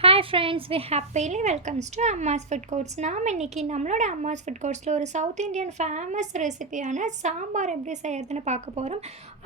Hi friends, we happily welcomes to Amma's food courts. நாம் இன்றைக்கி நம்மளோட அம்மாஸ் ஃபுட் கோர்ட்ஸில் ஒரு சவுத் இண்டியன் ஃபேமஸ் ரெசிபியான சாம்பார் எப்படி செய்கிறதுன்னு பார்க்க போகிறோம்.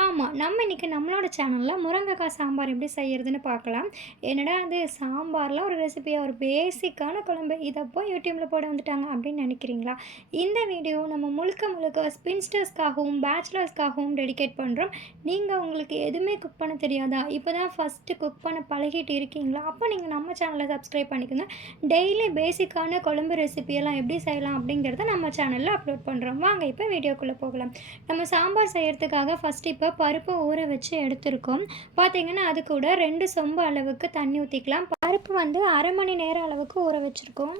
ஆமாம், நம்ம இன்றைக்கி நம்மளோட சேனலில் முருங்கைக்காய் சாம்பார் எப்படி செய்கிறதுன்னு பார்க்கலாம். என்னடா அது சாம்பாரில் ஒரு ரெசிபியாக ஒரு பேசிக்கான குழம்பு இதை போய் யூடியூப்பில் போட வந்துட்டாங்க அப்படின்னு நினைக்கிறீங்களா? இந்த வீடியோ நம்ம முழுக்க ஸ்பின்ஸ்டர்ஸ்க்காகவும் பேச்சுலர்ஸ்க்காகவும் டெடிகேட் பண்ணுறோம். நீங்கள் உங்களுக்கு எதுவுமே குக் பண்ண தெரியாதா? இப்போ தான் ஃபஸ்ட்டு குக் பண்ண பழகிட்டு இருக்கீங்களா? அப்போ நீங்கள் நம்ம சேனலை சப்ஸ்கிரைப் பண்ணிக்கோங்க. டெய்லி பேசிக்கான குழம்பு ரெசிபியெல்லாம் எப்படி செய்யலாம் அப்படிங்கிறத நம்ம சேனலில் அப்லோட் பண்ணுறோம். வாங்க இப்போ வீடியோக்குள்ளே போகலாம். நம்ம சாம்பார் செய்கிறதுக்காக ஃபஸ்ட்டு இப்போ பருப்பு ஊற வச்சு எடுத்துருக்கோம். பார்த்திங்கன்னா அது கூட 2 சொம்பு அளவுக்கு தண்ணி ஊற்றிக்கலாம். பருப்பு வந்து அரை மணி நேரம் அளவுக்கு ஊற வச்சுருக்கோம்.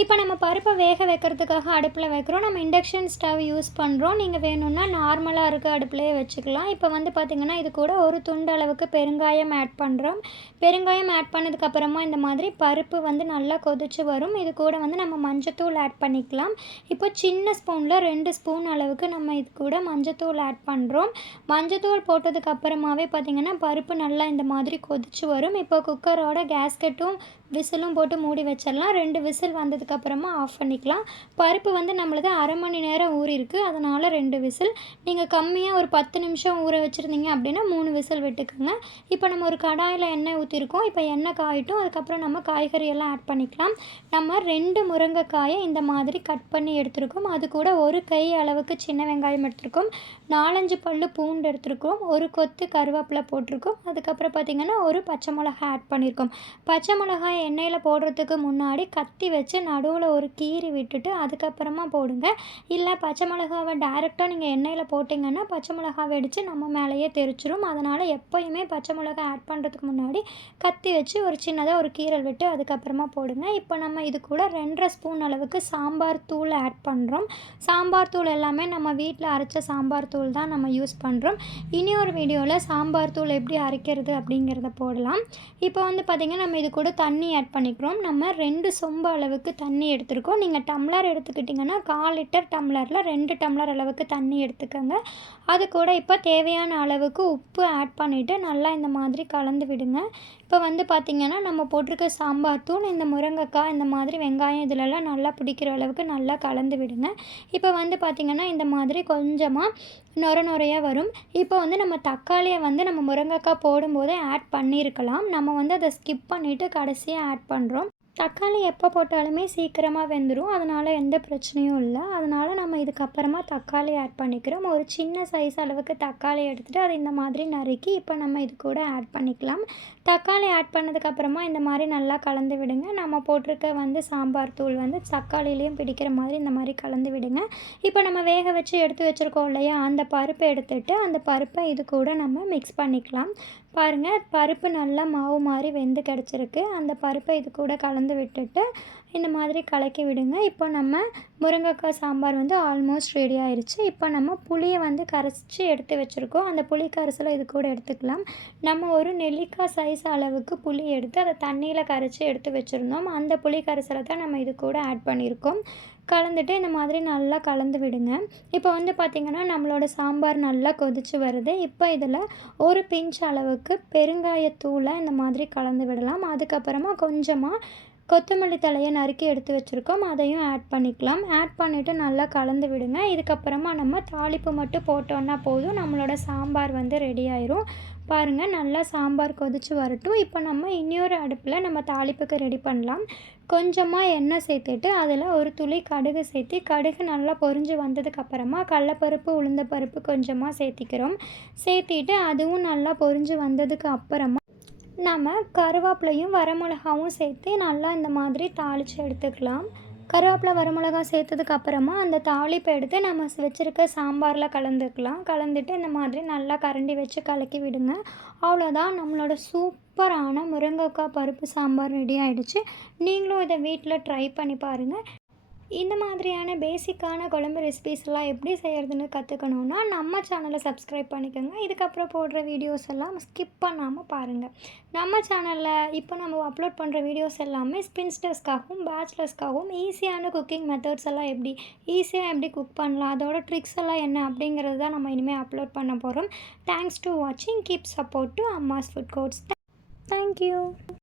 இப்போ நம்ம பருப்பை வேக வைக்கிறதுக்காக அடுப்பில் வைக்கிறோம். நம்ம இண்டக்ஷன் ஸ்டவ் யூஸ் பண்ணுறோம். நீங்கள் வேணும்னா நார்மலாக இருக்க அடுப்புலேயே வச்சுக்கலாம். இப்போ வந்து பார்த்திங்கன்னா இது கூட ஒரு துண்டு அளவுக்கு பெருங்காயம் ஆட் பண்ணுறோம். பெருங்காயம் ஆட் பண்ணதுக்கப்புறமா இந்த மாதிரி பருப்பு வந்து நல்லா கொதிச்சு வரும். இது கூட வந்து நம்ம மஞ்சத்தூள் ஆட் பண்ணிக்கலாம். இப்போ சின்ன ஸ்பூனில் 2 ஸ்பூன் அளவுக்கு நம்ம இது கூட மஞ்சத்தூள் ஆட் பண்ணுறோம். மஞ்சத்தூள் போட்டதுக்கப்புறமாவே பார்த்திங்கன்னா பருப்பு நல்லா இந்த மாதிரி கொதிச்சு வரும். இப்போ குக்கரோட கேஸ்கெட்டும் விசிலும் போட்டு மூடி வச்சிடலாம். 2 விசில் வந்ததுக்கப்புறமா ஆஃப் பண்ணிக்கலாம். பருப்பு வந்து நம்மளுக்கு அரை மணி நேரம் ஊறிருக்கு, அதனால் 2 விசில். நீங்கள் கம்மியாக ஒரு 10 நிமிஷம் ஊற வச்சுருந்தீங்க அப்படின்னா 3 விசில் விட்டுக்குங்க. இப்போ நம்ம ஒரு கடாயில் எண்ணெய் ஊற்றிருக்கோம். இப்போ எண்ணெய் காயிட்டும், அதுக்கப்புறம் நம்ம காய்கறியெல்லாம் ஆட் பண்ணிக்கலாம். நம்ம 2 முருங்கைக்காயை இந்த மாதிரி கட் பண்ணி எடுத்துருக்கோம். அது கூட ஒரு கை அளவுக்கு சின்ன வெங்காயம் எடுத்துருக்கோம். 4-5 பல்லு பூண்டு எடுத்துருக்கோம். ஒரு கொத்து கருவேப்பிலை போட்டிருக்கோம். அதுக்கப்புறம் பார்த்திங்கன்னா ஒரு பச்சை மிளகாய் ஆட் பண்ணியிருக்கோம். பச்சை மிளகாய் எண்ணெயில் போடுறதுக்கு முன்னாடி கத்தி வச்சு நடுவில் ஒரு கீறி விட்டுட்டு அதுக்கப்புறமா போடுங்க. இல்லை பச்சை மிளகாவை டைரெக்டாக நீங்கள் எண்ணெயில் போட்டிங்கன்னா பச்சை மிளகாய் வெடித்து நம்ம மேலேயே தெரிச்சிரும். அதனால் எப்போயுமே பச்சை மிளகாய் ஆட் பண்ணுறதுக்கு முன்னாடி கத்தி வச்சு ஒரு சின்னதாக ஒரு கீறல் விட்டு அதுக்கப்புறமா போடுங்க. இப்போ நம்ம இது கூட 2.5 ஸ்பூன் அளவுக்கு சாம்பார் தூள் ஆட் பண்ணுறோம். சாம்பார் தூள் எல்லாமே நம்ம வீட்டில் அரைச்ச சாம்பார் தூள் தான் நம்ம யூஸ் பண்ணுறோம். இனி ஒரு வீடியோவில் சாம்பார் தூள் எப்படி அரைக்கிறது அப்படிங்கிறத போடலாம். இப்போ வந்து பார்த்திங்கன்னா நம்ம இது கூட தண்ணி ஆட் பண்ணிக்கிறோம். நம்ம 2 சொம்பு அளவுக்கு தண்ணி எடுத்துருக்கோம். நீங்கள் டம்ளர் எடுத்துக்கிட்டிங்கன்னா 1/4 லிட்டர் டம்ளரில் 2 டம்ளர் அளவுக்கு தண்ணி எடுத்துக்கோங்க. அது கூட இப்போ தேவையான அளவுக்கு உப்பு ஆட் பண்ணிவிட்டு நல்லா இந்த மாதிரி கலந்து விடுங்க. இப்போ வந்து பார்த்திங்கன்னா நம்ம போட்டிருக்க சாம்பார் தூள் இந்த முருங்கைக்காய் இந்த மாதிரி வெங்காயம் இதிலெல்லாம் நல்லா பிடிக்கிற அளவுக்கு நல்லா கலந்து விடுங்க. இப்போ வந்து பார்த்திங்கன்னா இந்த மாதிரி கொஞ்சமாக நொரையாக வரும். இப்போ வந்து நம்ம தக்காளியை வந்து நம்ம முருங்கைக்காய் போடும்போதே ஆட் பண்ணியிருக்கலாம். நம்ம வந்து அதை ஸ்கிப் பண்ணிவிட்டு கடைசியாக ஆட் பண்ணுறோம். தக்காளி எப்போ போட்டாலுமே சீக்கிரமாக வெந்துடும், அதனால் எந்த பிரச்சனையும் இல்லை. அதனால் நம்ம இதுக்கப்புறமா தக்காளி ஆட் பண்ணிக்கிறோம். ஒரு சின்ன சைஸ் அளவுக்கு தக்காளி எடுத்துகிட்டு அதை இந்த மாதிரி நறுக்கி இப்போ நம்ம இது கூட ஆட் பண்ணிக்கலாம். தக்காளி ஆட் பண்ணதுக்கப்புறமா இந்த மாதிரி நல்லா கலந்து விடுங்க. நம்ம போட்டிருக்க வந்து சாம்பார் தூள் வந்து தக்காளிலையும் பிடிக்கிற மாதிரி இந்த மாதிரி கலந்து விடுங்க. இப்போ நம்ம வேக வச்சு எடுத்து வச்சுருக்கோம் இல்லையா, அந்த பருப்பை எடுத்துகிட்டு அந்த பருப்பை இது கூட நம்ம மிக்ஸ் பண்ணிக்கலாம். பாருங்கள், பருப்பு நல்லா மாவு மாதிரி வெந்து கிடச்சிருக்கு. அந்த பருப்பை இது கூட கலந்து விட்டுட்டு இந்த மாதிரி கலக்கி விடுங்க. இப்போ நம்ம முருங்கைக்காய் சாம்பார் வந்து ஆல்மோஸ்ட் ரெடி ஆயிடுச்சு. இப்போ நம்ம புளியை வந்து கரைச்சி எடுத்து வச்சுருக்கோம். அந்த புளி கரைசலை இது கூட எடுத்துக்கலாம். நம்ம ஒரு நெல்லிக்காய் சைஸ் அளவுக்கு புளி எடுத்து அதை தண்ணியில் கரைச்சி எடுத்து வச்சுருந்தோம். அந்த புளி கரைசலை தான் நம்ம இது கூட ஆட் பண்ணியிருக்கோம். கலந்துட்டு இந்த மாதிரி நல்லா கலந்து விடுங்க. இப்போ வந்து பார்த்திங்கன்னா நம்மளோட சாம்பார் நல்லா கொதிச்சு வருது. இப்போ இதில் ஒரு பிஞ்ச் அளவுக்கு பெருங்காயத்தூளை இந்த மாதிரி கலந்து விடலாம். அதுக்கப்புறமா கொஞ்சமாக கொத்தமல்லி தலையை நறுக்கி எடுத்து வச்சுருக்கோம், அதையும் ஆட் பண்ணிக்கலாம். ஆட் பண்ணிவிட்டு நல்லா கலந்து விடுங்க. இதுக்கப்புறமா நம்ம தாளிப்பு மட்டும் போட்டோன்னா போதும், நம்மளோட சாம்பார் வந்து ரெடி ஆயிரும். பாருங்கள், நல்லா சாம்பார் கொதிச்சு வரட்டும். இப்போ நம்ம இன்னொரு அடுப்பில் நம்ம தாளிப்புக்கு ரெடி பண்ணலாம். கொஞ்சமாக எண்ணெய் சேர்த்துட்டு அதில் ஒரு துளி கடுகு சேர்த்து கடுகு நல்லா பொரிஞ்சு வந்ததுக்கப்புறமா கடலைப்பருப்பு உளுந்தப்பருப்பு கொஞ்சமாக சேர்த்திக்கிறோம். சேர்த்திட்டு அதுவும் நல்லா பொரிஞ்சு வந்ததுக்கு அப்புறமா நம்ம கருவேப்பிலையும் வரமிளகாவும் சேர்த்து நல்லா இந்த மாதிரி தாளித்து எடுத்துக்கலாம். கருவேப்பிலை வரமிளகா சேர்த்ததுக்கப்புறமா அந்த தாளிப்பை எடுத்து நம்ம வச்சுருக்க சாம்பாரில் கலந்துக்கலாம். கலந்துட்டு இந்த மாதிரி நல்லா கரண்டி வச்சு கலக்கி விடுங்க. அவ்வளோதான், நம்மளோட சூப்பரான முருங்கைக்காய் பருப்பு சாம்பார் ரெடி ஆகிடுச்சு. நீங்களும் இதை வீட்டில் ட்ரை பண்ணி பாருங்கள். இந்த மாதிரியான பேசிக்கான குழம்பு ரெசிபிஸ் எல்லாம் எப்படி செய்கிறதுன்னு கற்றுக்கணுன்னா நம்ம சேனலை சப்ஸ்கிரைப் பண்ணிக்கோங்க. இதுக்கப்புறம் போடுற வீடியோஸ் எல்லாம் ஸ்கிப் பண்ணாமல் பாருங்கள். நம்ம சேனலில் இப்போ நம்ம அப்லோட் பண்ணுற வீடியோஸ் எல்லாமே ஸ்பின்ஸ்டர்ஸ்க்காகவும் பேச்சுலர்ஸ்க்காகவும் ஈஸியான குக்கிங் மெத்தட்ஸ் எல்லாம் ஈஸியாக எப்படி குக் பண்ணலாம், அதோட ட்ரிக்ஸ் எல்லாம் என்ன அப்படிங்கிறது தான் நம்ம இனிமேல் அப்லோட் பண்ண போகிறோம். தேங்க்ஸ் டு வாட்சிங். Keep support to Amma's food courts. Thank you.